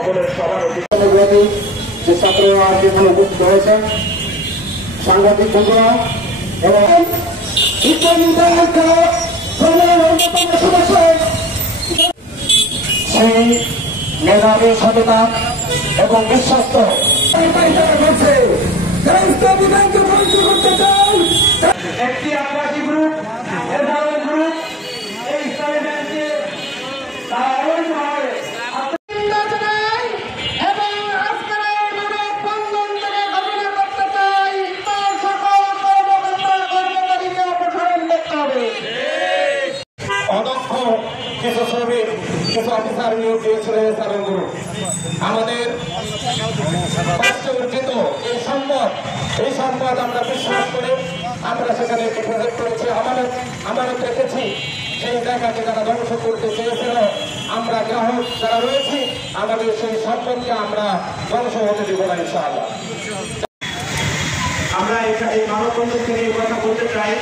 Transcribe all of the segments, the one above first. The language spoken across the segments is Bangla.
সকলের সবার অধিকারী যে ছাত্ররা যেখানে উপস্থিত হয়েছেন, সাংবাদিক বন্ধুরা এবং সেই মেধাবী সচেতন এবং বিশ্বস্ত একটি আদিবাসী গ্রুপ গ্রুপ এই ইসলামী ব্যাংকে তারা অবৈধভাবে অদক্ষ কিছু শ্রমিক কিছু অফিসার নিয়োগ দিয়েছিলেন সাধারণ গ্রুপ। আমাদের কষ্ট অর্জিত এই সম্পদ আমরা বিশ্বাস করে আমরা সেখানে একটি প্রজেক্ট করেছি, আমানত রেখেছি। সেই জায়গাকে যারা ধ্বংস করতে চেয়েছিল, আমরা গ্রাহক যারা রয়েছি আমাদের সেই সম্পদকে আমরা ধ্বংস হতে দেব না ইনশাআল্লাহ। আমরা এই মানববন্ধন থেকে এই কথা বলতে চাই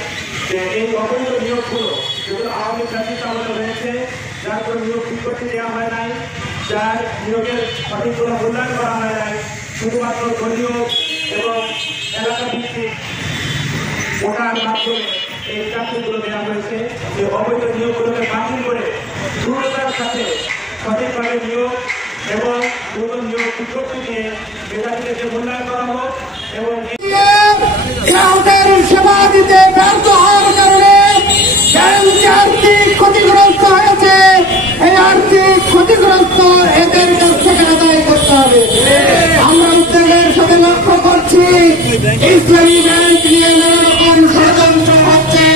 যে এই অবৈধ নিয়োগগুলো যেগুলো আওয়ামী প্রার্থীতে আমাদের রয়েছে, যার কোনো নিয়োগ বিজ্ঞপ্তি দেওয়া হয় নাই, যার নিয়োগের সঠিক কোনো মূল্যায়ন করা হয় নাই, শুধুমাত্র দলীয় এবং এলাকা ভিত্তিক ভোটার মাধ্যমে এই চাকরিগুলো দেওয়া হয়েছে। এই অবৈধ নিয়োগগুলোকে বাতিল করে দ্রুততার সাথে সঠিকভাবে নিয়োগ এবং দ্রুত নিয়োগ বিজ্ঞপ্তি দিয়ে মেধাবীদেরকে মূল্যায়ন করা হোক এবং সেবা দিতে ব্যর্থ হওয়ার কারণে আর্থিক ক্ষতিগ্রস্ত হয়েছে। এই আর্থিক ক্ষতিগ্রস্ত এদের কাছ থেকে আদায় করতে হবে। আমরা উদ্যোগের সাথে লক্ষ্য করছি ইসলামী ব্যাংক নিয়ে নানা রকম ষড়যন্ত্র হচ্ছে।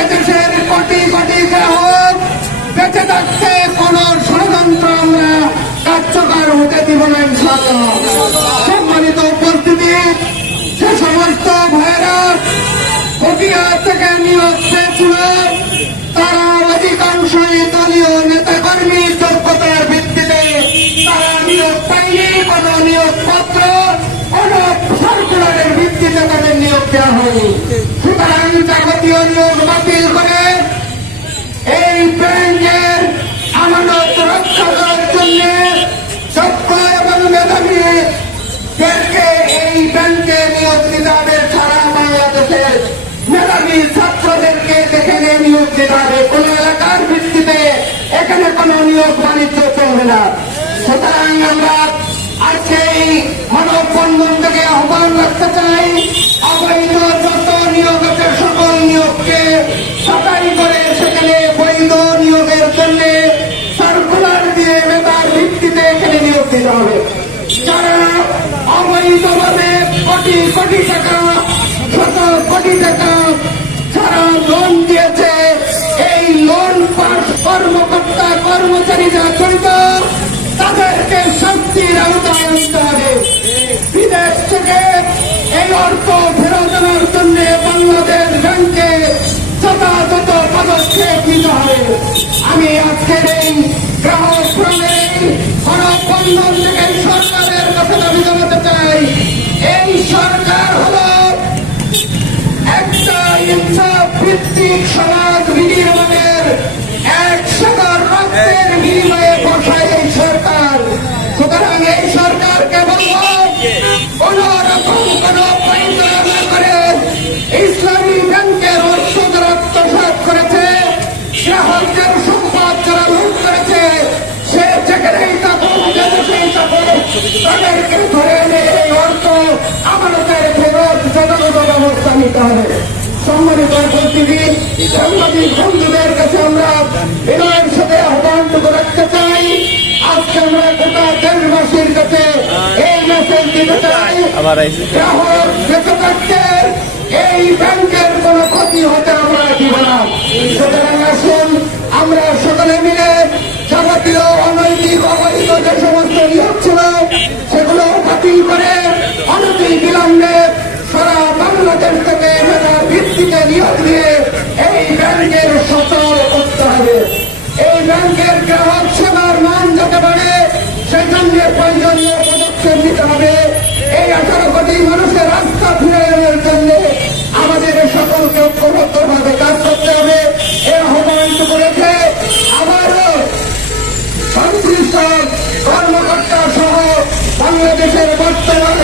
এদেশের কোটি কোটি গ্রাহক বেঁচে থাকতে কোন ষড়যন্ত্র আমরা কার্যকর হতে দিব না ইনশাআল্লাহ। সম্মানিত উপস্থিতি, যে সমস্ত ভাইয়েরা পটিয়া থেকে নিয়োগ পেয়েছিল তারা অধিকাংশই দলীয় নেতাকর্মীর যোগ্যতার ভিত্তিতে তারা নিয়োগ পায়নি। কোন নিয়োগপত্র কোন সার্কুলারের ভিত্তিতে তাদের নিয়োগ দেওয়া হয়নি। সুতরাং যাবতীয় নিয়োগ বাতিল করে এই ব্যাংকের আমানত রক্ষা করার জন্য যোগ্য এবং মেধাবীদেরকে এই ব্যাংকে নিয়োগ দিতে হবে। সারা বাংলাদেশের মেধাবী ছাত্রদেরকে যেখানে নিয়োগ দিতে হবে, কোন এলাকার ভিত্তিতে এখানে কোন নিয়োগ বাণিজ্য চলবে না। সুতরাং আমরা আজকে এই মানববন্ধন থেকে আহ্বান রাখতে চাই, অবৈধ যত নিয়োগ আছে সকল নিয়োগকে ছাঁটাই করে সেখানে বৈধ নিয়োগের জন্য সার্কুলার দিয়ে মেধার ভিত্তিতে এখানে নিয়োগ দিতে হবে। যারা অবৈধভাবে কোটি কোটি টাকা শত কোটি টাকা যারা লোন দিয়েছে, এই লোন পাস কর্মকর্তা কর্মচারীরা জড়িত তাদেরকে শাস্তির আওতায় আনতে হবে। বিদেশ থেকে এই অর্থ ফেরত আনার জন্য বাংলাদেশ ব্যাংকে যথাযথ পদক্ষেপ নিতে হবে। আমি আজকের এই গ্রাহক ফোরামের মানববন্ধন থেকে সরকারের কথা দাবি জানাতে চাই, এই সরকার হল একটা ইনসাফ ভিত্তিক সমাজ বিনির্মাণের এক সাগর রক্তের বিনিময়ে বসায় এই সরকার। সুতরাং এই সরকারকে বলব কোন রকম কোন পরিচয় না করে ইসলামী ব্যাংকের অর্থ যারা আত্মসাৎ করেছে, গ্রাহকদের সম্পদ যারা লুট করেছে, সে যেখানেই থাকুক যেদেশেই থাকুক তাদেরকে ধরে এনে এই অর্থ আমানতের ফেরত যথাযথ ব্যবস্থা নিতে হবে। সম্মানিত উপস্থিতি, সাংবাদিক বন্ধুদের কাছে আমরা বিনয়ের সাথে আহ্বানটুকু রাখতে চাই। আজকে আমরা গোটা দেশবাসীর কাছে এই মেসেজ দিতে চাই, গ্রাহক বেঁচে থাকতে এই ব্যাংকের কোন ক্ষতি হতে আমরা দিব না। সুতরাং আসুন আমরা সকলে মিলে যাবতীয় অনৈতিক অবৈধ যে সমস্ত নিয়োগ ছিল সেগুলো বাতিল করে অনতি বিলম্বে সারা বাংলাদেশ থেকে মেধার ভিত্তিতে নিয়োগ দিয়ে এই ব্যাংকের সচল করতে হবে। এই ব্যাংকের গ্রাহক সেবার মান যাতে বাড়ে সেজন্য প্রয়োজনীয় পদক্ষেপ নিতে হবে। এই 18 কোটি মানুষের রাস্তা ফিরে আনার জন্য আমাদের সকলকে ঐক্যবদ্ধভাবে কাজ করতে হবে। এই আহ্বানটুকু রেখে আবারও সংশ্লিষ্ট কর্মকর্তা বাংলাদেশের বর্তমান